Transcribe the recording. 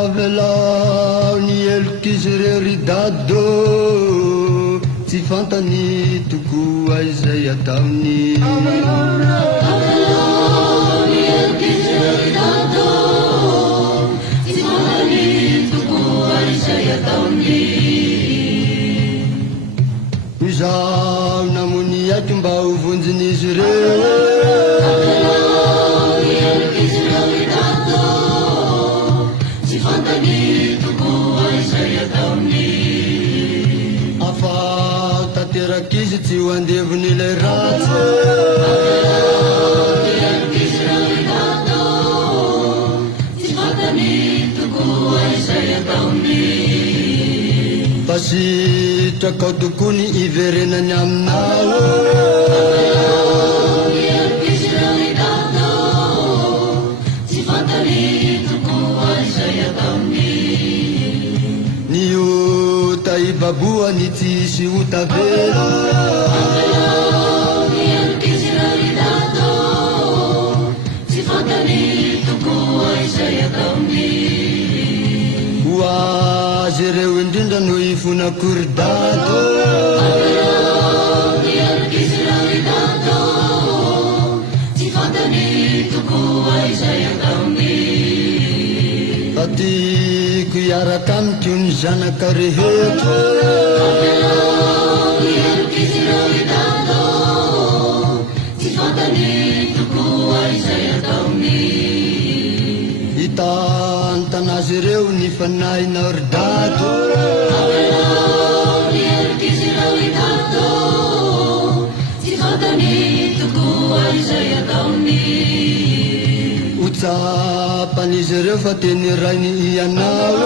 Avelao ny elokizy rery dado tsy fantany tokoa izay ataony Izao namony aiko mba ho vonjin'izy ireo Afao tanterak'izy tsy ho andevon'ilay ratsy Fa sitrakao tokoa ny iverenany aminao Ny ota ibaboany tsisy ota velo Ho azy ireo indrindra no ifonakory-dado Fa tiako hiaraka amiko ny zanaka rehetra Hitantanazy ireo ny fanahinao ry dado Utsapan'izy ireo fa teny rainy ianao